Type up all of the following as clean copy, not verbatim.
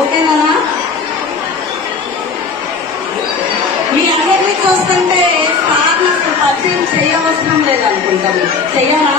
ఓకేనా? మీ అందరినీ చూస్తుంటే సార్లు అసలు పరిచయం చేయవసరం లేదనుకుంటాము. చెయ్యాలా?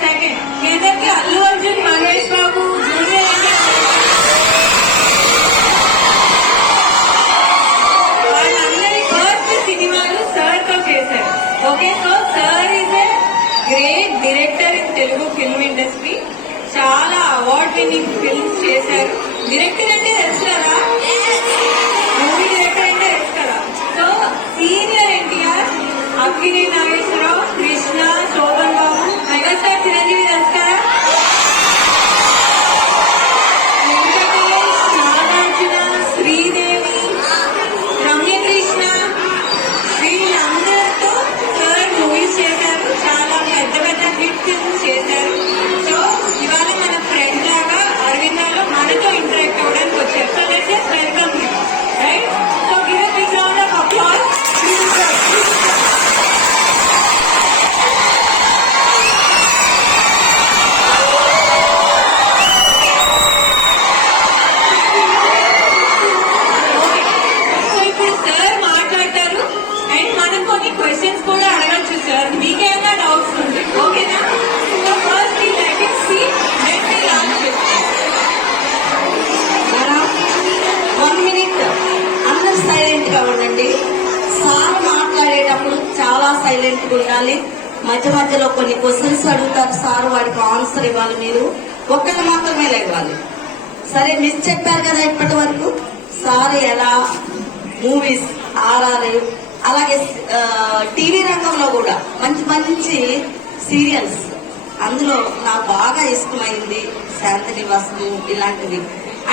సెకండ్ మీదకి అల్లు అర్జున్, మహేష్ బాబు వాళ్ళందరి ఫస్ట్ సినిమాలు సార్ తో చేశారు. Okay, so sir is a great director in Telugu film industry. చాలా అవార్డ్ విన్నింగ్ ఫిల్మ్స్ చేశారు. డైరెక్టర్ అంటే తెలుసు కదా, మూవీ డైరెక్టర్ అంటే తెలుసు కదా. సో సీనియర్ ఎన్టీఆర్, అక్కినేని నాగేశ్వరరావు, కృష్ణ, శోభన్ బాబు, మెగాస్టార్ చిరంజీవి తెలుసు కదా, వెంకటేష్, నాగార్జున, శ్రీదేవి, రమ్యకృష్ణ, వీళ్ళందరితో సార్ మూవీస్ చేశారు. చాలా పెద్ద పెద్ద హిట్ ఫిల్మ్స్ చేశారు. సో ఇవాళ మన ఫ్రెండ్ లాగా అరవిందాలో మనతో ఇంటరాక్ట్ అవ్వడానికి వచ్చారు. So let's just welcome him, right? So give a big round of applause. Questions కూడా అడగచ్చు సార్, మీకేమైనా డౌట్స్ ఉంటాయి. ఓకేనా? ఫస్ట్ వన్ మినిట్ అందరు సైలెంట్ గా ఉండండి. సార్ మాట్లాడేటప్పుడు చాలా సైలెంట్ గా ఉండాలి. మధ్య మధ్యలో కొన్ని క్వశ్చన్స్ అడుగుతారు సార్, వాడికి ఆన్సర్ ఇవ్వాలి. మీరు ఒక్కళ్ళు మాత్రమే లేవాలి. సరే, మిస్ చెప్పారు కదా ఇప్పటి వరకు సార్ ఎలా మూవీస్, ఆర్ఆర్, అలాగే టీవీ రంగంలో కూడా మంచి మంచి సీరియల్స్, అందులో నాకు బాగా ఇష్టమైంది శాంతి నివాసం ఇలాంటివి.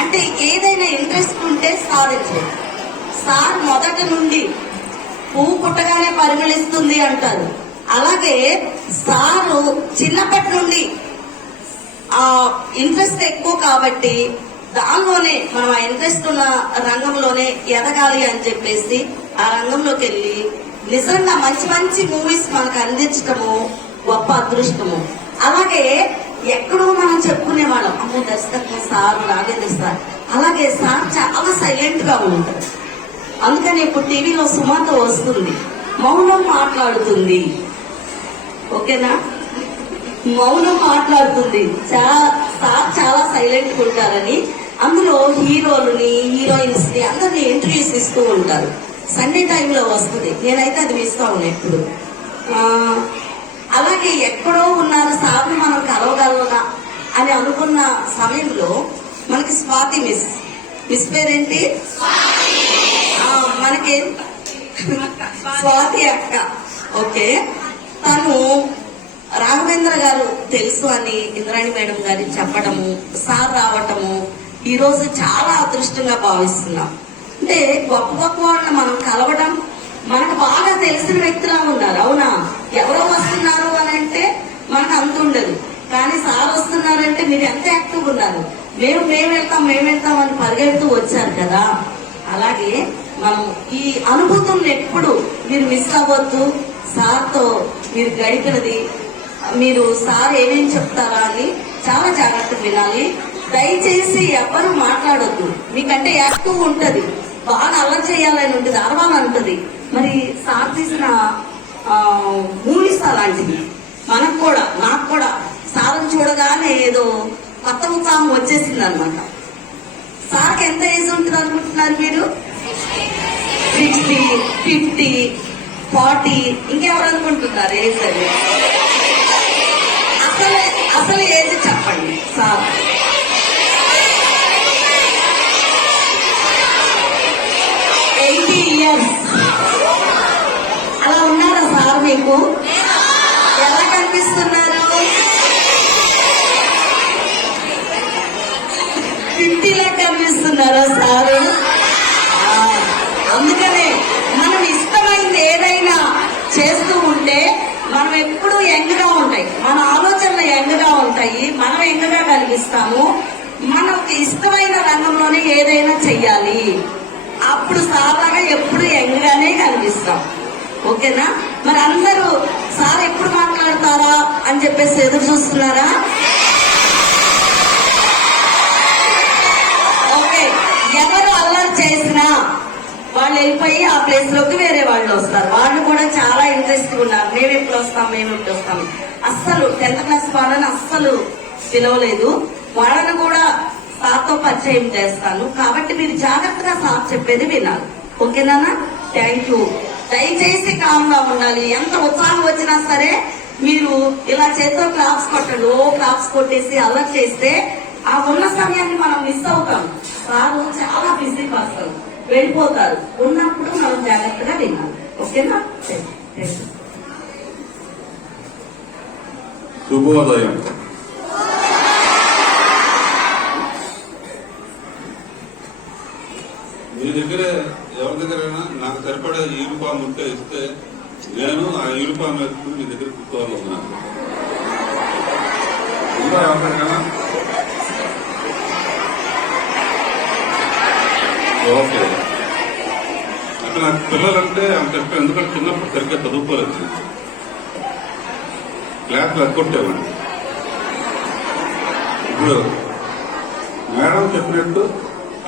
అంటే ఏదైనా ఇంట్రెస్ట్ ఉంటే సాధించు. సార్ మొదటి నుండి పువ్వు పుట్టగానే పరిమళిస్తుంది అంటారు. అలాగే సారు చిన్నప్పటి నుండి ఆ ఇంట్రెస్ట్ ఎక్కువ కాబట్టి దానిలోనే మనం ఆ ఇంట్రెస్ట్ ఉన్న రంగంలోనే ఎదగాలి అని చెప్పేసి ఆ రంగంలోకి వెళ్ళి నిజంగా మంచి మంచి మూవీస్ మనకు అందించటము గొప్ప అదృష్టము. అలాగే ఎక్కడో మనం చెప్పుకునేవాళ్ళం, అమ్మే దర్శకత్వం సార్, రాఘవేంద్ర సార్. అలాగే సార్ చాలా సైలెంట్ గా ఉంటారు. అందుకని ఇప్పుడు టీవీలో సుమాతో వస్తుంది, మౌనం మాట్లాడుతుంది. ఓకేనా? మౌనం మాట్లాడుతుంది. సార్ చాలా సైలెంట్ గా ఉంటారని అందులో హీరోలని, హీరోయిన్స్ ని అందరినీ ఇంట్రడ్యూస్ ఇస్తూ ఉంటారు. సండే టైంలో వస్తుంది, నేనైతే అది మిస్ అవును ఎప్పుడు. అలాగే ఎక్కడో ఉన్నారు సార్లు మనం కలవగలనా అని అనుకున్న సమయంలో మనకి స్వాతి మిస్ పేరేంటి? మనకి స్వాతి అక్క. ఓకే, తను రాఘవేంద్ర గారు తెలుసు అని ఇంద్రాణి మేడం గారి చెప్పడము, సార్ రావటము ఈ రోజు చాలా అదృష్టంగా భావిస్తున్నాం. అంటే గొప్ప గొప్ప వాళ్ళని మనం కలవడం, మనకు బాగా తెలిసిన వ్యక్తులా ఉన్నారు. అవునా? ఎవరో వస్తున్నారు అని అంటే మనకు అంత ఉండదు, కానీ సార్ వస్తున్నారంటే మీరు ఎంత యాక్టివ్ ఉన్నారు. మేము వెళ్తాం అని పరిగెడుతూ వచ్చారు కదా. అలాగే మనం ఈ అనుభూతులను ఎప్పుడు మీరు మిస్ అవ్వద్దు. సార్తో మీరు గడిపినది, మీరు సార్ ఏమేం చెప్తారా అని చాలా జాగ్రత్తగా వినాలి. దయచేసి ఎవరు మాట్లాడొద్దు. మీకంటే యాక్టివ్ ఉంటది, బాగా అల్లరి చేయాలని ఉంటుంది, అరవాలని ఉంటుంది. మరి సార్ తీసిన మూవీస్ అలాంటివి. నాకు కూడా సార్ని చూడగానే ఏదో కొత్త ఉత్సాహం వచ్చేసింది అనమాట. సార్కి ఎంత ఏజ్ ఉంటుంది అనుకుంటున్నారు మీరు? 60, 50, 40, ఇంకెవరు అనుకుంటున్నారు ఏజ్? అది అసలు ఏజ్ చెప్పండి సార్. 80 years అలా ఉన్నారా సార్ మీకు? కనిపిస్తున్నారు? 50 లాగా కనిపిస్తున్నారా సారు? అందుకనే మనం ఇష్టమైంది ఏదైనా చేస్తూ ఉంటే మనం ఎప్పుడు యంగ్గా ఉంటాయి, మన ఆలోచనలు యంగ్గా ఉంటాయి, మనం యంగ్గా కనిపిస్తాము. మనకు ఇష్టమైన రంగంలోనే ఏదైనా చెయ్యాలి, అప్పుడు సాదాగా ఎప్పుడు యంగ్గానే కనిపిస్తాం. ఓకేనా? మరి అందరూ సార్ ఎప్పుడు మాట్లాడతారా అని చెప్పేసి ఎదురు చూస్తున్నారా? ఓకే, ఎవరు అల్లరి చేసినా వాళ్ళు వెళ్ళిపోయి ఆ ప్లేస్ లోకి వేరే వాళ్ళు వస్తారు. వాళ్ళు కూడా చాలా ఇంట్రెస్ట్ ఉన్నారు, మేము ఎప్పుడు వస్తాం, మేము ఎప్పుడు వస్తాం. అస్సలు 10th క్లాస్ వాళ్ళని అస్సలు పిలవలేదు, వాళ్ళని కూడా సార్తో పరిచయం చేస్తాను. కాబట్టి మీరు జాగ్రత్తగా సార్ చెప్పేది వినాలి. ఓకేనా? Thank you. దయచేసి కామ్గా ఉండాలి. ఎంత ఉత్సాహం వచ్చినా సరే మీరు ఇలా చేతితో క్లాప్స్ కొట్టండి. క్లాప్స్ కొట్టేసి అలర్ట్ చేస్తే ఆ ఉన్న సమయాన్ని మనం మిస్ అవుతాం. సారు చాలా బిజీ పర్సన్, వెళ్ళిపోతారు. ఉన్నప్పుడు మనం జాగ్రత్తగా వినాలి. ఓకేనా? శుభోదయం. మీ దగ్గర ఎవరి దగ్గరైనా నాకు సరిపడే యూనిఫామ్ ఉంటే ఇస్తే నేను ఆ యూనిఫామ్ వేసుకుని మీ దగ్గర కూర్చోవాలన్నాను. ఉందా ఎవరికైనా? ఓకే. అంటే నాకు పిల్లలంటే అంత ఇష్టం, ఎందుకంటే చిన్నప్పుడు సరిగ్గా చదువుకోలేదు, క్లాసులు అక్కొట్టేవాడిని. ఇప్పుడు మేడం చెప్పినట్టు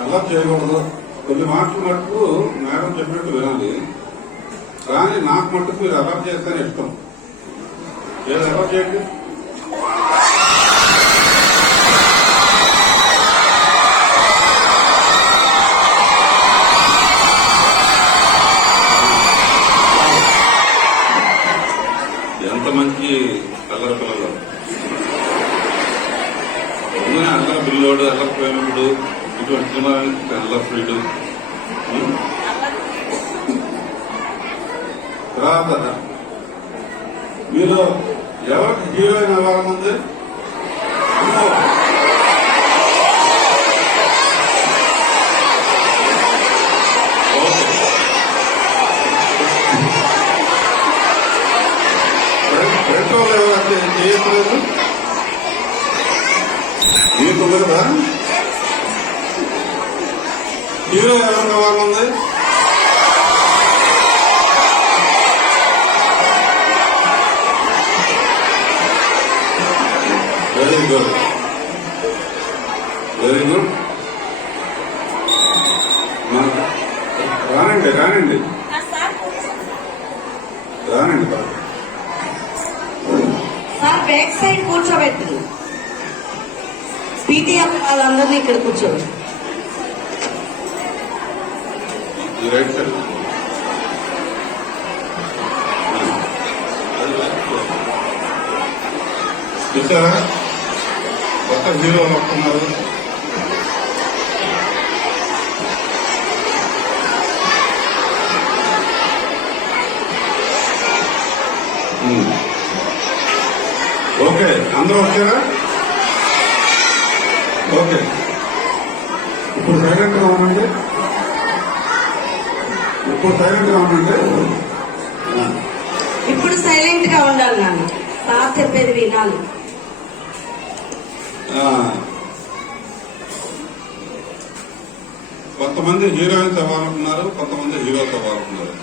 అలా చేయకూడదు, కొన్ని మాటలు మటుకు మేడం చెప్పినట్టు వినాలి. కానీ నాకు మటుకు మీరు అలా చేస్తేనే ఇష్టం. ఏదో ఎలా చేయండి. ఎంత మంచి అల్లరి పిల్లలు, అల్లరి బిల్లోడు, అల్లరి ప్రేమికుడు, ఇటువంటి సినిమానికి అల్లరి ఫ్రీడు. తర్వాత మీరు ఎవరికి హీరోయిన్ అవ్వాలనుంది? పెట్రోల్ ఎవరైతే చేయట్లేదు మీకు కదా హీరో ఎవరు కావాలనుంది? Very good, very good. రానండి రానండి రానండి. సార్ బ్యాక్ సైడ్ కూర్చోబెట్టింది. పీటీఎం వాళ్ళందరినీ ఇక్కడ కూర్చోండి. రైట్ సైడ్ చూసారా? కొత్త హీరోలు వస్తున్నారు. ఓకే, అందరూ వచ్చారా? ఓకే, ఇప్పుడు సైలెంట్ గా ఉండండి. ఇప్పుడు సైలెంట్ గా ఉండండి. ఇప్పుడు సైలెంట్ గా ఉండాలి నాన్న, సార్ చెప్పేది వినాలి. కొంతమంది హీరోయిన్స్ అవ్వాలనుకున్నారు, కొంతమంది హీరోస్ అవ్వాలనుకున్నారు.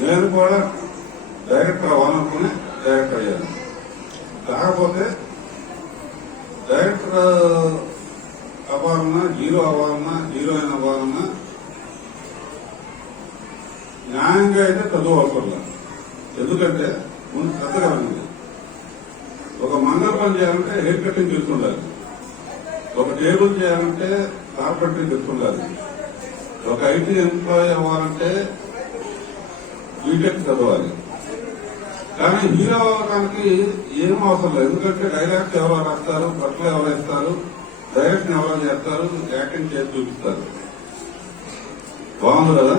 నేను కూడా డైరెక్టర్ అవ్వాలనుకుని డైరెక్టర్ అయ్యాను. కాకపోతే డైరెక్టర్ అవ్వాలన్నా, హీరో అవ్వాలన్నా, హీరోయిన్ అవ్వాలన్నా న్యాయంగా అయితే చదువు అవసరం. ఎందుకంటే ముందు శ్రద్ధగా ఉంది. ఒక మంగళ పని చేయాలంటే హెయిర్ కటింగ్ తెలుసుకుండాలి, ఒక టేబుల్ చేయాలంటే కార్పెంటరింగ్ తెలుసుకుండాలి, ఒక ఐటీ ఎంప్లాయీ అవ్వాలంటే బీటెక్ చదవాలి. కానీ హీరో అవ్వడానికి ఏం అవసరం లేదు. ఎందుకంటే డైలాగ్స్ ఎవరో రాస్తారు, బట్టలు ఎవరు వేస్తారు, డైరెక్షన్ ఎవరో చేస్తారు, యాక్టింగ్ చేసి చూపిస్తారు. బాగుంది కదా?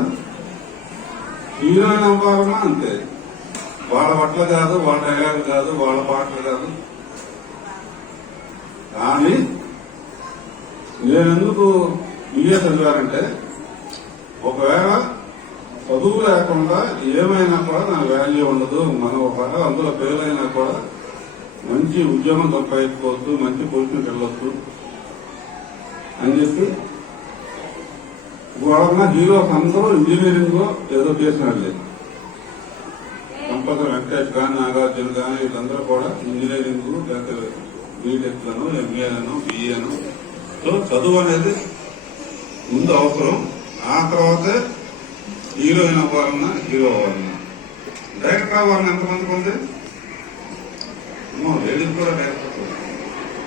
హీరోయిన్ అవ్వాలన్నా అంతే. వాళ్ళ బట్టలు కాదు, వాళ్ళ డైలాగ్ కాదు, వాళ్ళ పాటలు కాదు. కానీ నేనెందుకు బిఏ చదివానంటే, ఒకవేళ చదువు లేకుండా ఏమైనా కూడా నా వాల్యూ ఉండదు. మనం ఒకవేళ అందులో ఫెయిల్ అయినా కూడా మంచి ఉద్యోగం సంపాదించుకోవచ్చు, మంచి పొజిషన్కి వెళ్ళొచ్చు అని చెప్పి వాళ్ళ హీరోస్ అందరూ ఇంజనీరింగ్ ఏదో చేసినారు లేదు. కంపల్సరీ వెంకటేష్ కానీ, నాగార్జున కానీ వీళ్ళందరూ కూడా ఇంజనీరింగ్ లేకపోతే బీటెక్లను, ఎంఏలను, బిఏను. సో చదువు అనేది ముందు అవసరం. ఆ తర్వాతే హీరోయిన్ అవ్వాలన్నా, హీరో అవ్వాలన్నా. డైరెక్టర్ అవ్వాలన్నా ఎంతమందికి ఉంది? లేడీస్ కూడా డైరెక్టర్.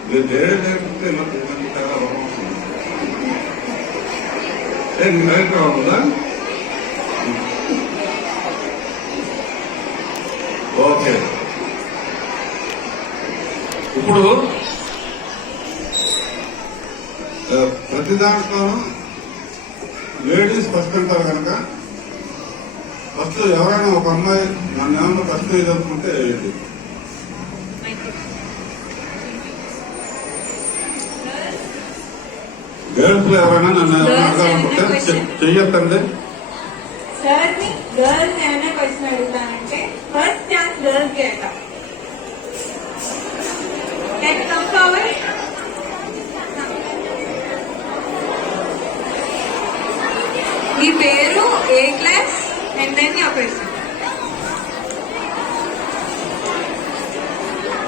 మీరు డైరెక్టర్ ఇలా మంచి చాలా అవసరం. నీకు డైరెక్టర్ అవ్వదా? ఓకే. ఇప్పుడు ప్రతి దాంట్లోనూ లేడీస్ ఫస్ట్ అంటారు కనుక ఫస్ట్ ఎవరైనా ఒక అమ్మాయి నన్ను ఏమన్నా ఫస్ట్ ఎదుర్కొంటే ఏంటి? గర్ల్స్ లో ఎవరైనా నన్ను అడగాలనుకుంటే చెయ్యొద్దండి. సార్ ని గర్ల్స్ ఏమైనా క్వశ్చన్ అడుగుతానంటే ఫస్ట్ ఛాన్స్ గర్ల్స్ కి అట. Come forward. మీ పేరు, ఏ class, and then your question.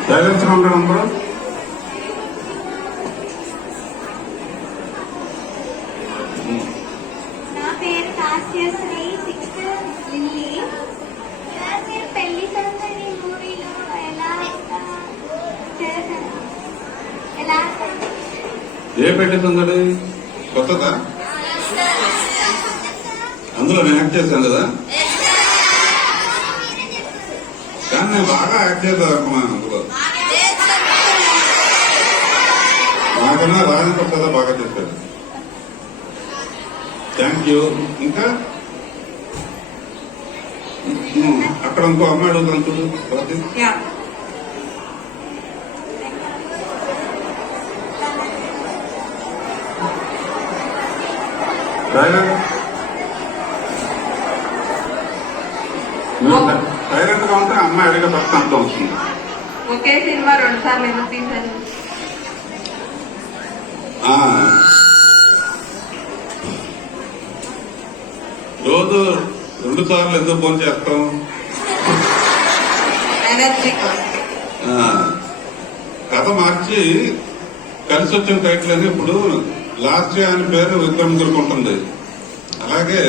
Silence లో ఉండడం కూడా నా పేరు కాశ్యశ్రీ, 6th లిల్లీ. సార్ మీరు పెళ్లి సందడి మూవీలో ఎలా చేశారు? ఎలా ఏ పెట్టిందండి? కొత్తదా? అందులో నేను యాక్ట్ చేశాను కదా. కానీ నేను బాగా యాక్ట్ చేద్దాం అనుకున్నాను అందులో. నాకన్నా రాజేంద్ర ప్రసాద్ బాగా చేశాడు. Thank you. ఇంకా అక్కడ ఇంకో అమ్మాయి అడుగుతాను చూడు. యా. సైలెంట్ గా ఉంటే అమ్మాయి అడిగే ప్రశ్న అంత వస్తుంది. ఒకే సినిమా 2 సార్లు ఎందుకు తీశారు? రోజు 2 సార్లు ఎందుకు ఫోన్ చేస్తాం? ఎనర్జీ. కథ మార్చి కలిసి వచ్చిన టైటిల్ అని ఇప్పుడు లాస్ట్ ఆయన పేరు విక్రమ్ గురుకుంటుంది. అలాగే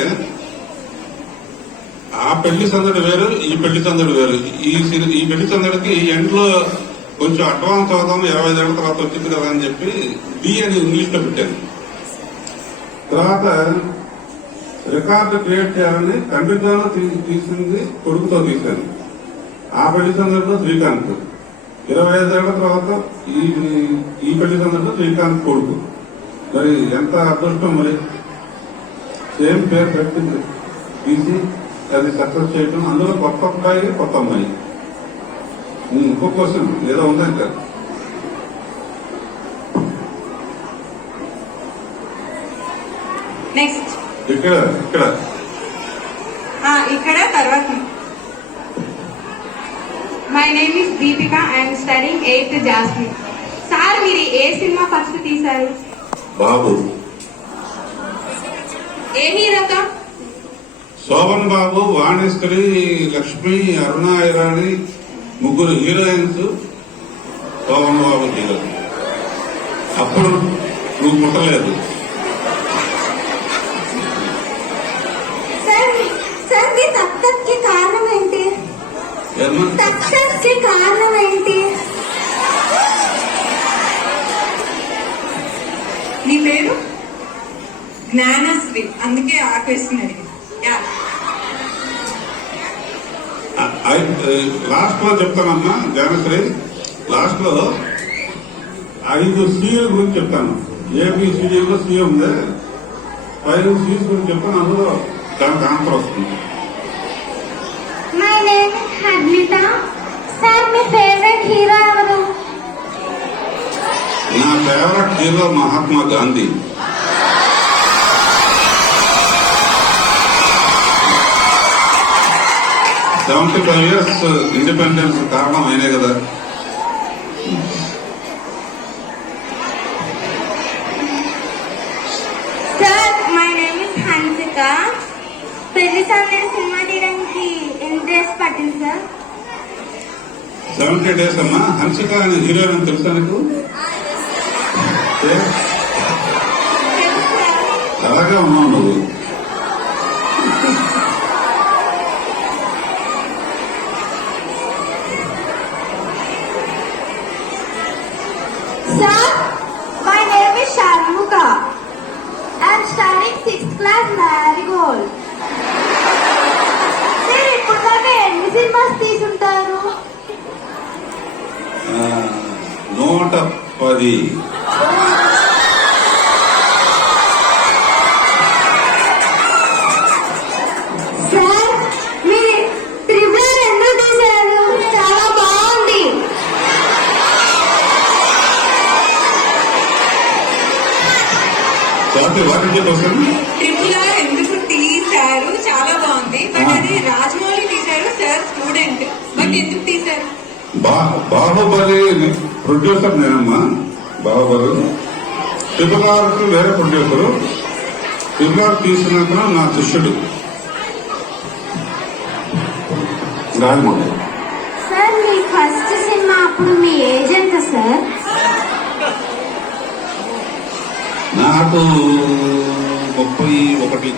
ఆ పెళ్లి సందడి వేరు, ఈ పెళ్లి సందడి వేరు. ఈ పెళ్లి సందడికి ఎండ్ లో కొంచెం అడ్వాన్స్ అవుదాం, 25 ఏళ్ల తర్వాత వచ్చింది కదా అని చెప్పి బి అని ఇంగ్లీష్ లో పెట్టాను. తర్వాత రికార్డు క్రియేట్ చేయాలని తండ్రితోనూ తీసింది, కొడుకుతో తీశాను. ఆ పెళ్లి సందడిలో శ్రీకాంత్. 25 ఏళ్ల తర్వాత ఈ పెళ్లి సందడిలో శ్రీకాంత్ కొడుకు. మరి ఎంత అదృష్టం. మరి సేమ్ పేరు పెట్టింది తీసి అది సక్సెస్ చేయటం. అందులో కొత్త అబ్బాయి, కొత్త అమ్మాయి. ఇంకో క్వశ్చన్ ఏదో ఉందంటే నెక్స్ట్ ఇక్కడ ఇక్కడ తర్వాత. My name is Deepika, I'm studying 8th jasmine. Sir మీరు ఏ సినిమా ఫస్ట్ తీశారు? బాబు. ఏ హీరోగా? శోభన్ బాబు, వాణిశ్రీ, లక్ష్మి, అరుణ ఇరాణి, 3 హీరోయిన్స్. శోభన్ బాబు హీరో. అప్పుడు నువ్వు పుట్టలేదు. సార్ మీ సక్సెస్ కి కారణం ఏంటి? సక్సెస్ కి కారణం ఏంటి? నీ పేరు? జ్ఞానశ్రీ. అందుకే ఆ క్వశ్చన్ అడిగింది. లాస్ట్ లో చెప్తానమ్మా జ్ఞానశ్రీ. లాస్ట్ లో 5 సీల గురించి చెప్తాను. ఏబిసిడీలో సి ఉంది, 5 సీస్ గురించి చెప్తాను. అందులో దానికి ఆన్సర్ వస్తుంది. My name Harmitha. సార్ మీ ఫేవరెట్ హీరో ఎవరు? నా favourite hero Mahatma Gandhi. $75 independence కారణం అయినే కదా. Sir my name is Hansika. Pelli Sandadi cinema తీయడానికి ఎన్ని డేస్ పట్టింది సార్? 70 days అమ్మా. హన్సిక అనే హీరోయిన్ అని తెలుసా నీకు? అలాగే ఉన్నావు నువ్వు. Sir, my name is Sharmuka. I am studying 6th class Marigold. Sir, ఇప్పుడు దాకా ఎన్ని సినిమాస్ తీసుంటారు? 110. సార్ మీ త్రిబుల్ ఎందుకు తీశారు? చాలా బాగుంది. చాలా వాటి క్వశ్చన్. ట్రిపుల్ ఆర్ ఎందుకు తీశారు? చాలా బాగుంది. బట్ అది రాజమౌళి తీశారు, సార్ స్టూడెంట్. బట్ ఎందుకు తీశారు? బాహుబలి ప్రొడ్యూసర్ నేనమ్మా. బాహుబలి ట్రిపుల్ వేరే ప్రొడ్యూసరు. ట్రిపుల్ తీసినాక నా శిష్యుడు రాజమౌళి. సార్ మీ ఫస్ట్ సినిమా అప్పుడు మీ ఏజ్ ఎంత సార్? నాకు 31.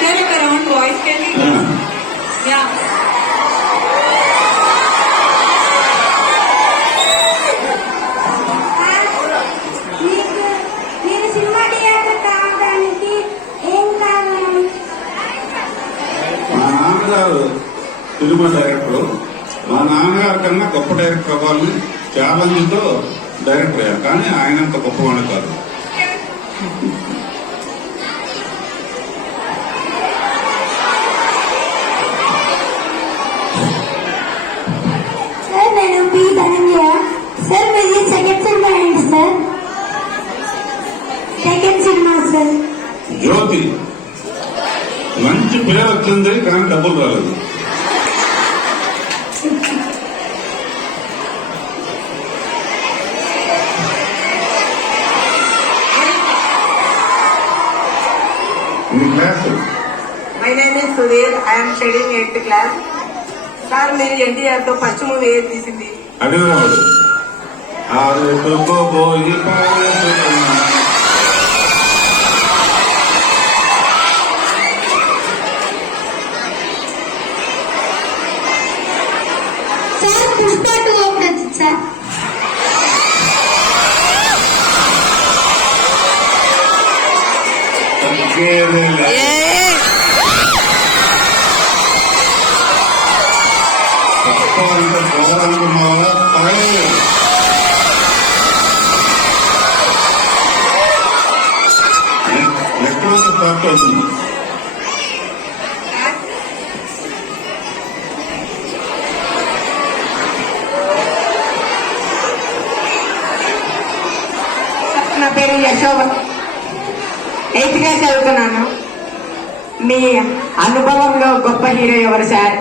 సార్ ఒక రౌండ్ వాయిస్ కెళ్ళి యా మీకు మీరు సినిమా థియేటర్ కావడానికి ఏం కారణం? మా నాన్నగారు సినిమా డైరెక్టర్. మా నాన్నగారి కన్నా గొప్ప డైరెక్టర్ అవ్వాలని ఛాలెంజ్తో డైరెక్టర్ అయ్యారు. కానీ ఆయనంత గొప్పవాడు కాదు. సార్ నేను పి ధనంజయ. సార్ మీది సెకండ్ సినిమా ఏంటి sir? Second cinema sir. Jyothi మంచి పేరు వచ్చింది కానీ డబ్బులు రాలేదు. మీ class my name is Sudheer. I'm studying 8th class. Sir మీరు ఎన్టీఆర్ తో ఫస్ట్ మూవీ ఏది తీసింది? అడిగినవాడు పోయి సార్ పుష్ప 2 ఒకటి వచ్చింది సార్. ఎక్కడ స్టార్ట్ అవుతుంది? నా పేరు యశోభ. 8th క్లాస్ చదువుతున్నాను. మీ అనుభవంలో గొప్ప హీరో ఎవరు సార్?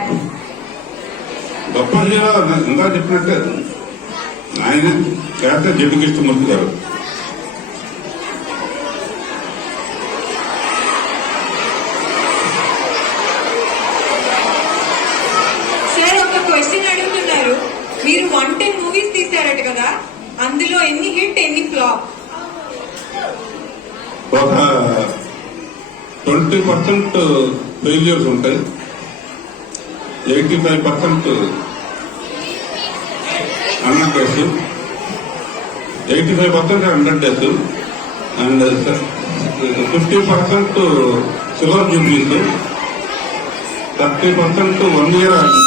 గొప్ప హీరో ఇంకా చెప్పినట్టే ఆయన చేస్తే జడ్డు కృష్ణమూర్తి గారు. సార్ ఒక క్వశ్చన్ అడుగుతున్నారు. మీరు 110 మూవీస్ తీశారట కదా, అందులో ఎన్ని హిట్ ఎన్ని ఫ్లాప్? ఒక 20% ఫెయిల్యూర్స్ ఉంటాయి, 85% అన్న case, 85% 100 days and 50% silver Jubilees, 30% 1 year అంటున్నారు.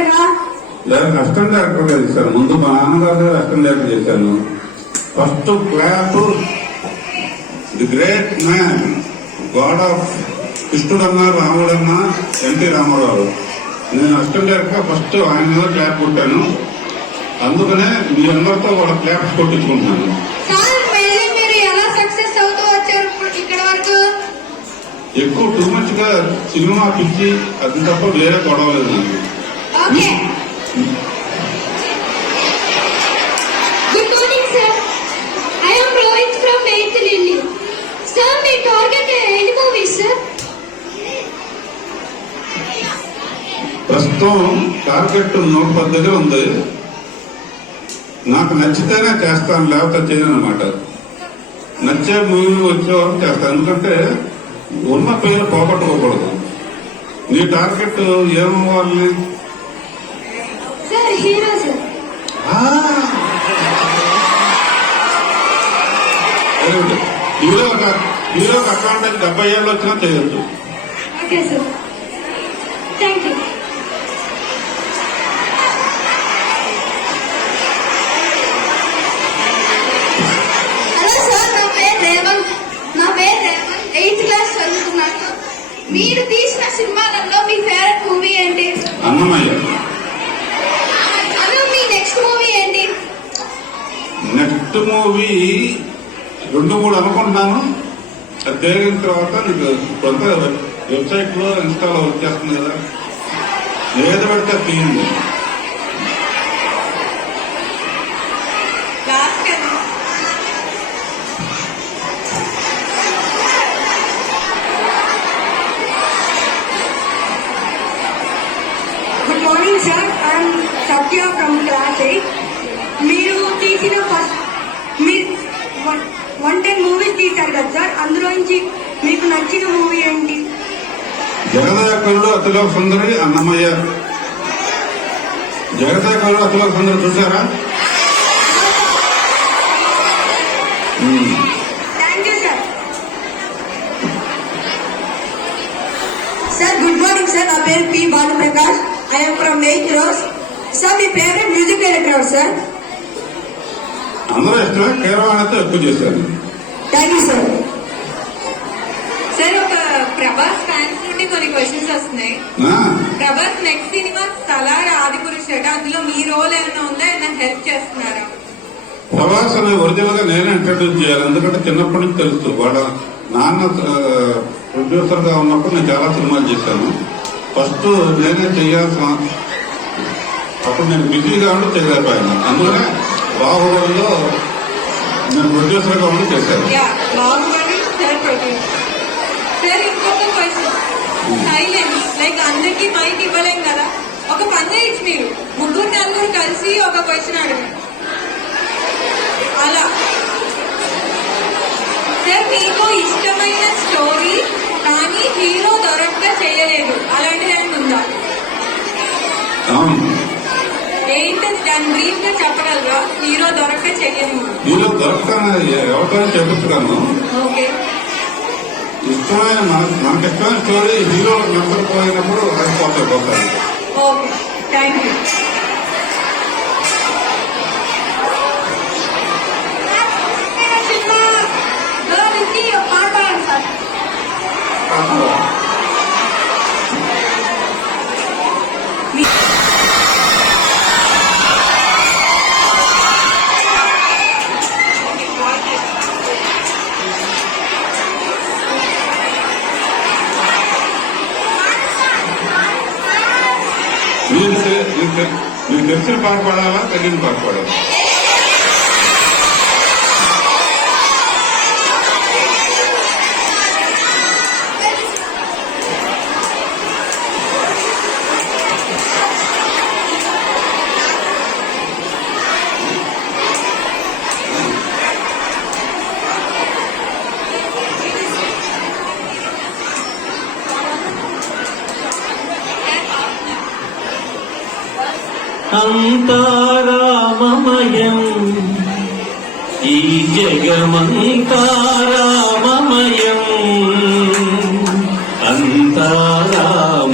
డైరెక్టర్గా? దానికి అసిస్టెంట్ డైరెక్టర్ గా చేశాను. ముందు మా నాన్నగారు అసిస్టెంట్ డైరెక్టర్ చేశాను. First clap the great man, god of కృష్ణుడన్నా రాముడన్నా ఎన్టీ రామారావు. నేను అసిస్టెంట్ డైరెక్టర్ గా ఫస్ట్ ఆయన మీద క్లాప్ కొట్టాను. అందుకనే మీ అందరితో వాళ్ళ క్లాప్స్ కొట్టించుకుంటున్నాను. సార్ మళ్ళీ మీరు ఎలా సక్సెస్ అవుతూ వచ్చారు ఇక్కడ వరకు? ఎక్కువ టూ మచ్ గా సినిమా పిచ్చి, అది తప్ప వేరే గొడవలేదు నాకు. Okay. Good morning sir. I am Rohit from 8th lily. Sir me target ఎన్ని మూవీస్ సార్? ప్రస్తుతం టార్గెట్ 110 దగ్గర ఉంది. నాకు నచ్చితేనే చేస్తాను, లేకపోతే చేయను అనమాట. నచ్చే మూవీ వచ్చే వరకు చేస్తాను. ఎందుకంటే ఉన్న పేరు పోగొట్టుకోకూడదు. నీ టార్గెట్ ఏమవ్వాలి? Sir hero sir. హీరోకి అకౌంట్ 70 ఏళ్ళు వచ్చినా చేయొచ్చు. Okay sir, thank you. Hello sir, నా పేరు రేవంత్. 8th క్లాస్ చదువుతున్నాను. మీరు తీసిన సినిమాలలో మీ ఫేవరెట్ మూవీ ఏంటి? అన్నమయ్య. అలా మీ నెక్స్ట్ మూవీ ఏంటి? నెక్స్ట్ మూవీ 2-3 అనుకుంటున్నాను. అది జరిగిన తర్వాత నీకు కొంత వెబ్సైట్ లో ఇన్స్టాలో వచ్చేస్తుంది కదా, ఏది పెడితే తీయండి. లాస్ట్ కదా. Good morning sir. I'm Satya from class 8. మీరు తీసిన మీరు 110 మూవీస్ తీశారు కదా సార్, అందులోంచి మీకు నచ్చిన మూవీ ఏంటి? జగదేకరుడు అతిలోక సుందరి, అన్నమయ్య. జగదేకరుడు అతిలోక సుందరి చూసారా? Thank you sir. Sir good morning sir. నా పేరు P Bhanuprakash. I'm from 8th rose. Sir మీ ఫేవరెట్ మ్యూజిక్ డైరెక్టర్ సార్? అందరూ ఇష్టమే, కేరళతో ఎక్కువ చేశాను. Thank you sir. సార్ ఒక ప్రభాస్ ఫ్యాన్స్ నుండి కొన్ని క్వశ్చన్స్ వస్తున్నాయి. ఆ, ప్రభాస్ నెక్స్ట్ సినిమా సలార్ ఆదిపురుషుడు, అందులో మీ రోల్ ఏమైనా ఉందా? ఏమైనా హెల్ప్ చేస్తున్నారా? ప్రభాస్ అనే ఒరిజినల్ గా నేనే ఇంట్రడ్యూస్ చేయాలి. ఎందుకంటే చిన్నప్పటి నుంచి తెలుసు. వాళ్ళ నాన్న ప్రొడ్యూసర్ గా ఉన్నప్పుడు నేను చాలా సినిమాలు చేశాను. ఫస్ట్ నేనే చేయాల్సిన, అప్పుడు నేను బిజీగా ఉండి చేయలేకపోయాను. అందుకనే బాహుబలిలో నేను ప్రొడ్యూసర్ గా ఉండి చేశాను. Yeah, Baahubali sir produce. Sir ఇంకొక క్వశ్చన్, సైలెన్స్ లైక్ అందరికీ మైక్ ఇవ్వలేం కదా, ఒక పని చేయొచ్చు మీరు. 3-4 కలిసి ఒక క్వశ్చన్ అడగండి అలా. సార్ మీకు ఇష్టమైన స్టోరీ కానీ హీరో దొరక్క చేయలేదు, అలాంటిది ఏమైనా ఉందా? అవును, ఏంటది? దాని బ్రీఫ్ గా చెప్పగలరా? హీరో దొరక్క చేయలేదు. హీరో దొరకతాను, ఎవరితో చెప్తున్నాను. ఓకే. ఇష్టమైన మనకి ఇష్టమైన స్టోరీ హీరో నెంబర్ పోయినప్పుడు అది పోతాడు. Okay, thank you. పాట పాడండి సార్. మీకు తెలిసిన పాట పాడాలా, తెలియని పాట పాడాలా? అంతారామమయం ఈ జగమంతారామమయం అంతారామమయం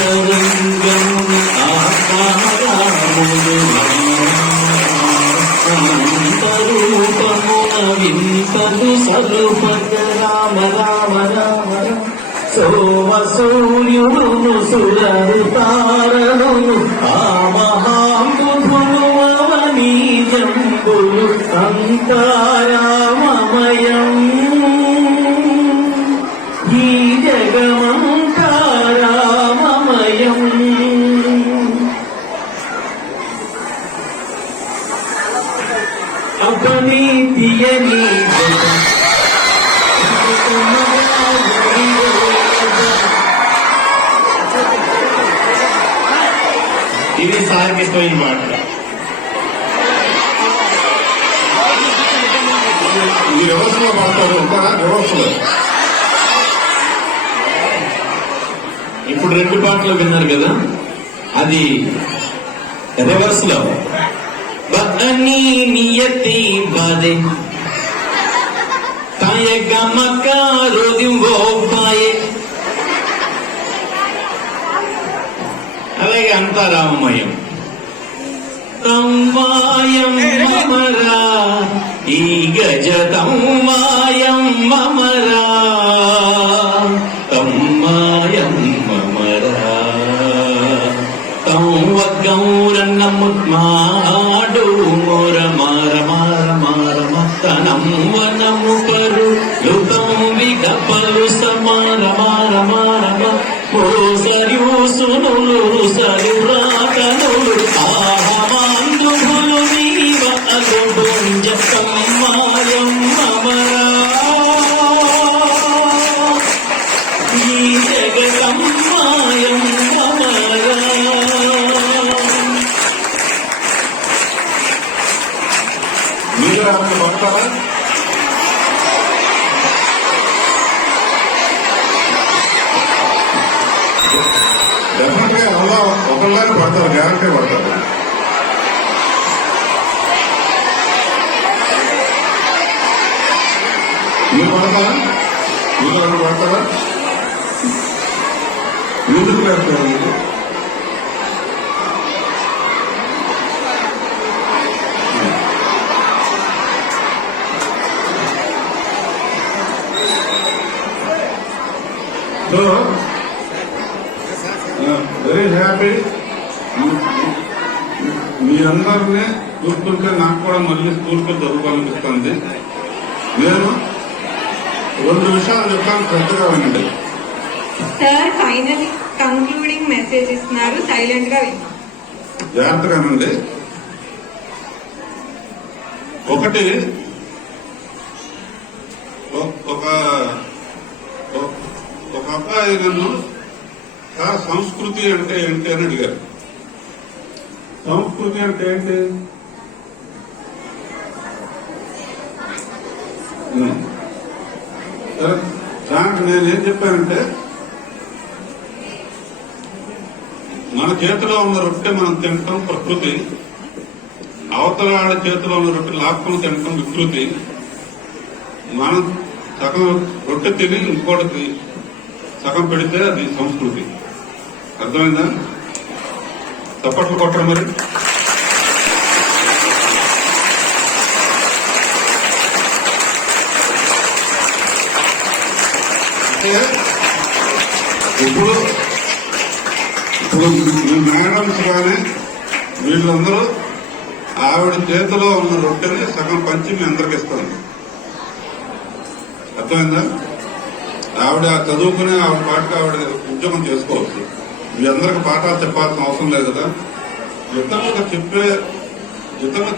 అంతరంగమున ఆత్మారాముడు అంతరూపమున వింతలు సలుపక రామ రామ రామ సోమ సూర్యుడును సురరు తారను ఆ మహాంబుధులు అవనీ జంబులు అంతారామమయం ఈ జగమంతారామమయం అపని తీయని ఇది సార్కి ఇష్టమైన మాట. ఈ వ్యవస్థలో పడతారు ఉంటారా వ్యవస్థలో? ఇప్పుడు 2 పాటలు విన్నారు కదా, అది రివర్స్ లో బని నియతి బాదే తాయ గమక రోదిం ఓ పాయే, అలాగే అంతారామమయం తంవాయం మమరా ఈ గజ తంవాయం మమరా తమ్మాయం మమరా గౌరన్నముద్మాడు మోర మార మార మార తనం వనము పరు లుతం విగపలు సమార మార మార సర్యూసునులు సరురాకనులు ఆహమాందులు నీవ అలుంజ సమ్మాయం మమరా ఈ జగతమ్మాయం మమరా. మీరు అక్కడ పడతారా? డెఫినెట్ గా అలా ఒకళ్ళని పడతారు, గ్యారంటీ పడతారు. మీరు పడతారా? మీరు అక్కడ పడతారా? ఎందుకు పెడతారు మీరు? So very happy. మీ అందరినీ చూస్తుంటే నాకు కూడా మళ్ళీ స్కూల్కి చదువుకోవాలనిపిస్తుంది. నేను 2 విషయాలు చెప్తాను, శ్రద్ధగా వినండి. సార్ ఫైనల్ కంక్లూడింగ్ మెసేజ్ ఇస్తున్నారు, సైలెంట్ గా విన్నాం. జాగ్రత్తగా వినండి. ఒకటి, ఒక అబ్బాయి నన్ను సార్ సంస్కృతి అంటే ఏంటి అని అడిగారు. సంస్కృతి అంటే ఏంటి? దానికి నేనేం చెప్పానంటే, మన చేతిలో ఉన్న రొట్టె మనం తినటం ప్రకృతి, అవతల వాళ్ళ చేతిలో ఉన్న రొట్టె లాక్కుని తినటం వికృతి. మనం సగం రొట్టె తిని ఇంకోటికి సగం పెడితే అది సంస్కృతి. అర్థమైందా? తప్పట్లు కొట్టరు మరి. ఇప్పుడు మీ మేడమ్స్ కానీ వీళ్ళందరూ ఆవిడ చేతిలో ఉన్న రొట్టెని సగం పంచి మీ అందరికి ఇస్తాను. అర్థమైందా? ఆవిడ చదువుకుని ఆవిడ పాటకు ఆవిడ ఉద్యోగం చేసుకోవచ్చు. మీ అందరికి పాఠాలు చెప్పాల్సిన అవసరం లేదు కదా. ఇతరులకు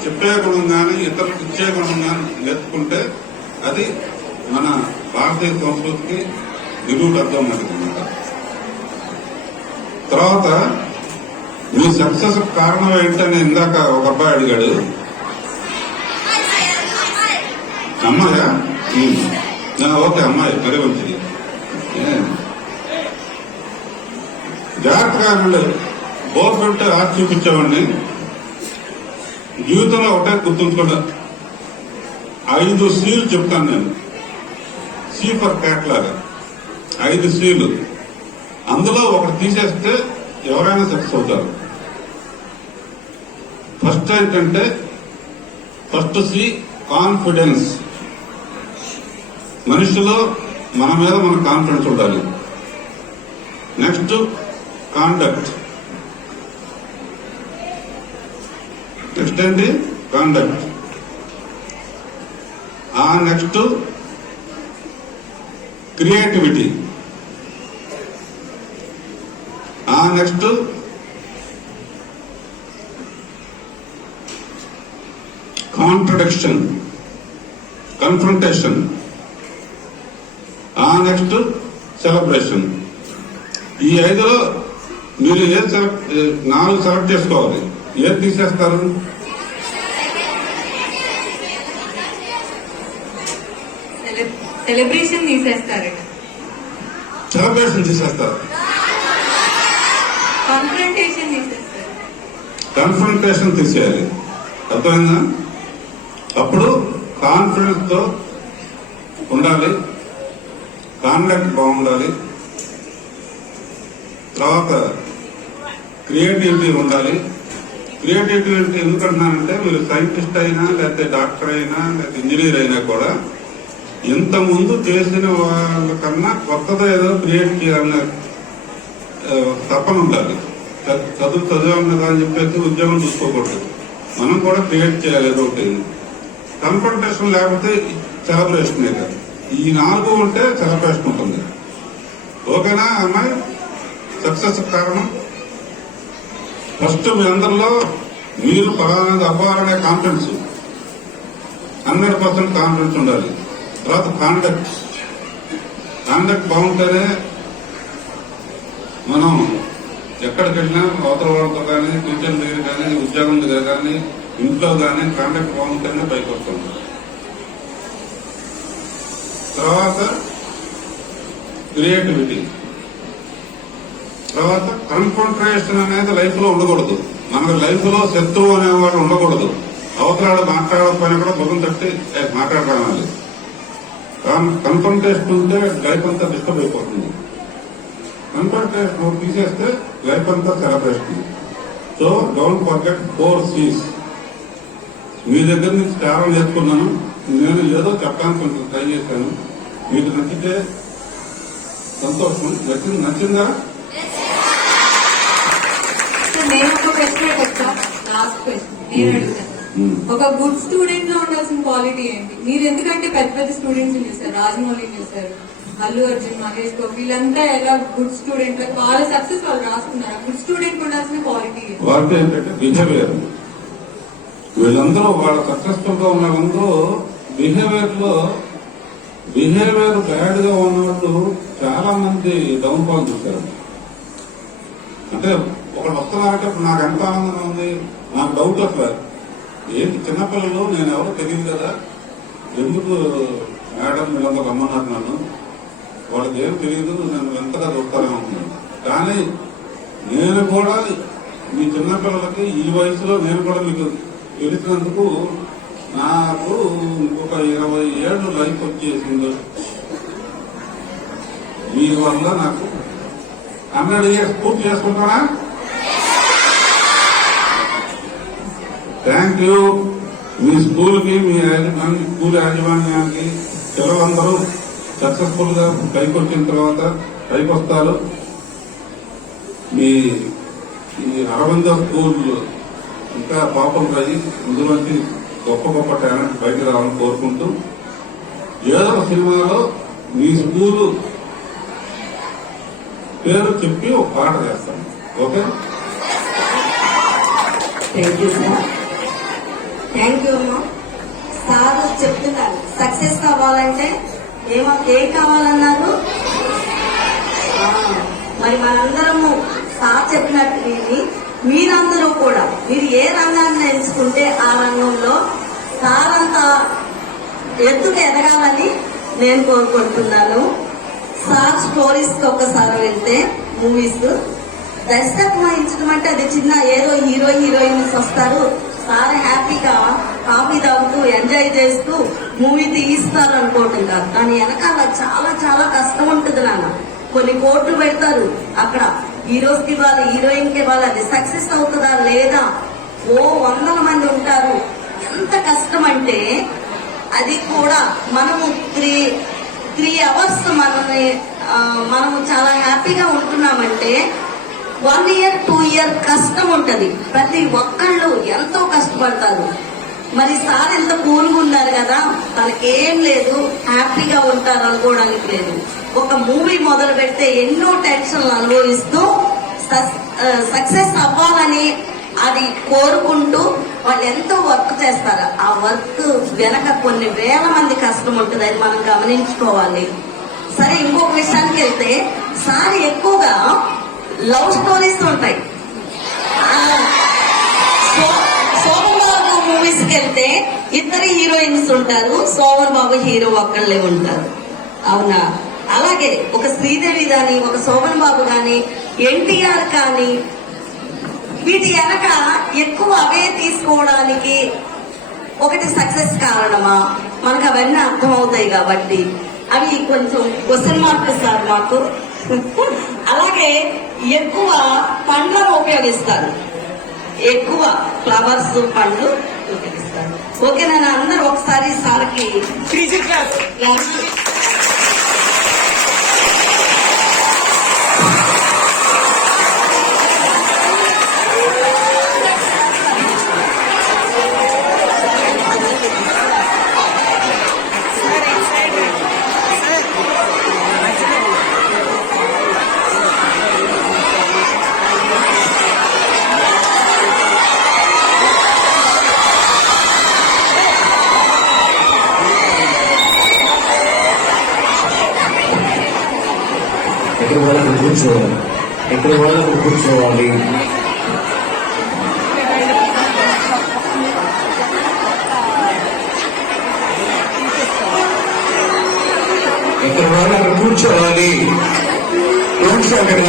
చెప్పే గుణం కానీ ఇతరులకు ఇచ్చే గుణం కానీ నేర్చుకుంటే అది మన భారతీయ సంస్కృతికి నిరూఢర్థం అన్నమాట. తర్వాత మీ సక్సెస్ కారణం ఏంటని ఇందాక ఒక అబ్బాయి అడిగాడు. అమ్మాయా? ఓకే, అమ్మాయి మరీ మంచిది. జాగ్రత్తగా నుండి బోర్ పెట్టి ఆర్ట్ చూపించేవాడిని. జీవితంలో ఒకటే గుర్తుంచుకుంటా, 5 సీలు చెప్తాను నేను. సి ఫర్ క్యాట్ లాగా 5 సీలు. అందులో ఒకటి తీసేస్తే ఎవరైనా సక్సెస్ అవుతారు. ఫస్ట్ ఏంటంటే ఫస్ట్ సి కాన్ఫిడెన్స్. మనిషిలో మన మీద మన కాన్ఫిడెన్స్ ఉండాలి. Next conduct. నెక్స్ట్ ఏంటి? కాండక్ట్. ఆ నెక్స్ట్ క్రియేటివిటీ. ఆ నెక్స్ట్ కాంట్రడిక్షన్, కన్ఫ్రంటేషన్. ఆ నెక్స్ట్ సెలబ్రేషన్. ఈ 5లో మీరు ఏది 4 సెలెక్ట్ చేసుకోవాలి. ఏది తీసేస్తారు? సెలబ్రేషన్ తీసేస్తారు, సెలబ్రేషన్ తీసేస్తారు, కాన్ఫ్రంటేషన్ తీసేస్తారు, కన్ఫ్రంటేషన్ తీసేయాలి. అర్థమైందా? అప్పుడు కాన్ఫిడెన్స్ తో ఉండాలి, కాండక్ట్ బాగుండాలి, తర్వాత క్రియేటివిటీ ఉండాలి. క్రియేటివిటీ అంటే ఎందుకంటున్నానంటే మీరు సైంటిస్ట్ అయినా లేకపోతే డాక్టర్ అయినా లేకపోతే ఇంజనీర్ అయినా కూడా ఇంత ముందు చేసిన వాళ్ళకన్నా కొత్తగా ఏదో క్రియేట్ చేయాలన్న తపన ఉండాలి. చదివాం కదా అని చెప్పేసి ఉద్యోగం చూసుకోకూడదు. మనం కూడా క్రియేట్ చేయాలి ఏదో ఒకటి. కన్ఫ్రంటేషన్ లేకపోతే సెలబ్రేషన్ కాదు. ఈ 4 ఉంటే సెలబ్రేషన్ ఉంటుంది. ఓకేనా అమ్మాయి? సక్సెస్ కారణం ఫస్ట్ మీ అందరిలో మీరు పలానాది అవ్వాలనే కాన్ఫిడెన్స్, 100% కాన్ఫిడెన్స్ ఉండాలి. తర్వాత కాండక్ట్. కాండక్ట్ బాగుంటేనే మనం ఎక్కడికి వెళ్ళినా అవతల వాళ్ళతో కానీ, టీచర్ దగ్గర కానీ, ఉద్యోగం దగ్గర కానీ, ఇంట్లో కానీ కాండక్ట్ బాగుంటేనే పైకి వస్తుంది. తర్వాత క్రియేటివిటీ. తర్వాత కన్ఫ్రంటేషన్ అనేది లైఫ్ లో ఉండకూడదు. మన లైఫ్ లో శత్రువు అనేవాడు ఉండకూడదు. అవతలాడు మాట్లాడకపోయినా కూడా బుధం తట్టి మాట్లాడాలి. కన్ఫ్రంటేషన్ ఉంటే లైఫ్ అంతా డిస్టర్బ్ అయిపోతుంది. కన్ఫ్రంటేషన్ తీసేస్తే లైఫ్ అంతా celebration. So don't forget 4 C's. మీ దగ్గర నుంచి చాలా నేర్చుకున్నాను. నేను ఏదో చెప్పడానికి కొంచెం ట్రై చేశాను. మీకు నచ్చితే సంతోషం. నచ్చిందా? నేను ఒక క్వశ్చన్ అడగచ్చా? లాస్ట్ క్వశ్చన్ నేను అడుగుతాను. ఒక గుడ్ స్టూడెంట్ లో ఉండాల్సిన క్వాలిటీ ఏంటి? మీరు ఎందుకంటే పెద్ద పెద్ద స్టూడెంట్స్ చూసారు, రాజమౌళి చూసారు, అల్లు అర్జున్, మహేష్ బాబు, వీళ్ళంతా ఎలా గుడ్ స్టూడెంట్ వాళ్ళ సక్సెస్ వాళ్ళు రాసుకున్నారు. గుడ్ స్టూడెంట్ ఉండాల్సిన క్వాలిటీ వాళ్ళతో ఏంటంటే బిహేవియర్. వీళ్ళందరూ వాళ్ళ సక్సెస్ఫుల్ గా ఉన్న వాళ్ళందరూ బిహేవియర్ బ్యాడ్ గా ఉన్నవాళ్ళు చాలా మంది డౌన్ ఫాల్ చూశారు. అంటే ఒకళ్ళు వస్తున్నారంటే నాకు ఎంత ఆనందంగా ఉంది, నాకు డౌట్ అసలు ఏంటి చిన్నపిల్లలు, నేను ఎవరో తెలియదు కదా, ఎందుకు మేడం వీళ్ళందరూ రమ్మన్నారు నన్ను, వాళ్ళకి ఏం తెలియదు, నేను ఎంతగా చూస్తానే ఉంటున్నాను. కానీ నేను కూడా మీ చిన్నపిల్లలకి ఈ వయసులో నేను కూడా మీకు తెలిసినందుకు నాకు ఇంకొక 20 ఏళ్ళు లైఫ్ వచ్చేసింది మీ వల్ల. నాకు 100 years పూర్తి చేసుకుంటానా? Thank you. మీ స్కూల్కి, మీ స్కూల్ యాజమాన్యానికి పిల్లలందరూ సక్సెస్ఫుల్ గా పైకి వచ్చిన తర్వాత పైకి వస్తారు. మీ ఈ అరవింద స్కూల్ ఇంకా పాపులర్ అయ్యి ఇందులోంచి గొప్ప గొప్ప టాలెంట్ బయటకు రావాలని కోరుకుంటూ ఏదో ఒక సినిమాలో మీ స్కూలు పేరు చెప్పి ఒక పాట చేస్తాను. Okay? Thank you sir. Thank you అమ్మా. సార్ చెప్తున్నారు సక్సెస్ కావాలంటే ఏం కావాలన్నారు? మరి మనందరము సార్ చెప్పినట్టు విని మీరందరూ కూడా మీరు ఏ రంగాన్ని ఎంచుకుంటే ఆ రంగంలో సార్ అంతా ఎత్తుకు ఎదగాలని నేను కోరుకుంటున్నాను. సార్ స్టోరీస్ కి ఒకసారి వెళ్తే మూవీస్ దర్శకత్వం వహించడం అంటే అది చిన్న ఏదో హీరోయిన్స్ వస్తారు, సార్ హ్యాపీగా కాఫీ తాగుతూ ఎంజాయ్ చేస్తూ మూవీ తీయిస్తారు అనుకుంటున్నారు. దాని వెనకాల చాలా చాలా కష్టం ఉంటుంది నాన్న. కొన్ని కోట్లు పెడతారు అక్కడ. హీరోస్కి ఇవ్వాలి, హీరోయిన్కి ఇవ్వాలి, అది సక్సెస్ అవుతుందా లేదా? ఓ 100 మంది ఉంటారు. ఎంత కష్టం అంటే అది కూడా మనము త్రీ అవర్స్ మనము చాలా హ్యాపీగా ఉంటున్నామంటే 1 year 2 year కష్టం ఉంటది. ప్రతి ఒక్కళ్ళు ఎంతో కష్టపడతారు. మరి సార్ ఎంత కూల్గా ఉన్నారు కదా, తనకేం లేదు, హ్యాపీగా ఉంటారు అనుకోవడానికి లేదు. ఒక మూవీ మొదలు పెడితే ఎన్నో టెన్షన్లు అనుభవిస్తూ సక్సెస్ అవ్వాలని అది కోరుకుంటూ వాళ్ళు ఎంతో వర్క్ చేస్తారు. ఆ వర్క్ వెనక కొన్ని వేల మంది కష్టం ఉంటుంది, అది మనం గమనించుకోవాలి. సరే, ఇంకొక విషయానికి వెళ్తే సార్ ఎక్కువగా లవ్ స్టోరీస్ ఉంటాయి. సోమన్ బాబు మూవీస్ కి వెళ్తే 2 హీరోయిన్స్ ఉంటారు, సోమన్ బాబు హీరో ఒక్కళ్ళే ఉంటారు. అవునా? అలాగే ఒక శ్రీదేవి గాని, ఒక సోమన్ బాబు గాని, ఎన్టీఆర్ కానీ, వీటి వెనక ఎక్కువ అవే తీసుకోవడానికి ఒకటి సక్సెస్ కారణమా? మనకు అవన్నీ అర్థమవుతాయి కాబట్టి అవి కొంచెం క్వశ్చన్ మార్క్ సార్ మాకు. అలాగే ఎక్కువ పండ్లను ఉపయోగిస్తారు, ఎక్కువ ఫ్లవర్స్ పండ్లు ఉపయోగిస్తారు. ఓకేనా? అందరూ ఒకసారి సార్కి ఎక్కడ వాళ్ళకి కూర్చోవాలి, ఎక్కడ వాళ్ళకు కూర్చోవాలి. ఎక్కడ వాళ్ళకు కూర్చోవాలి. డోంట్ షో అక్కడ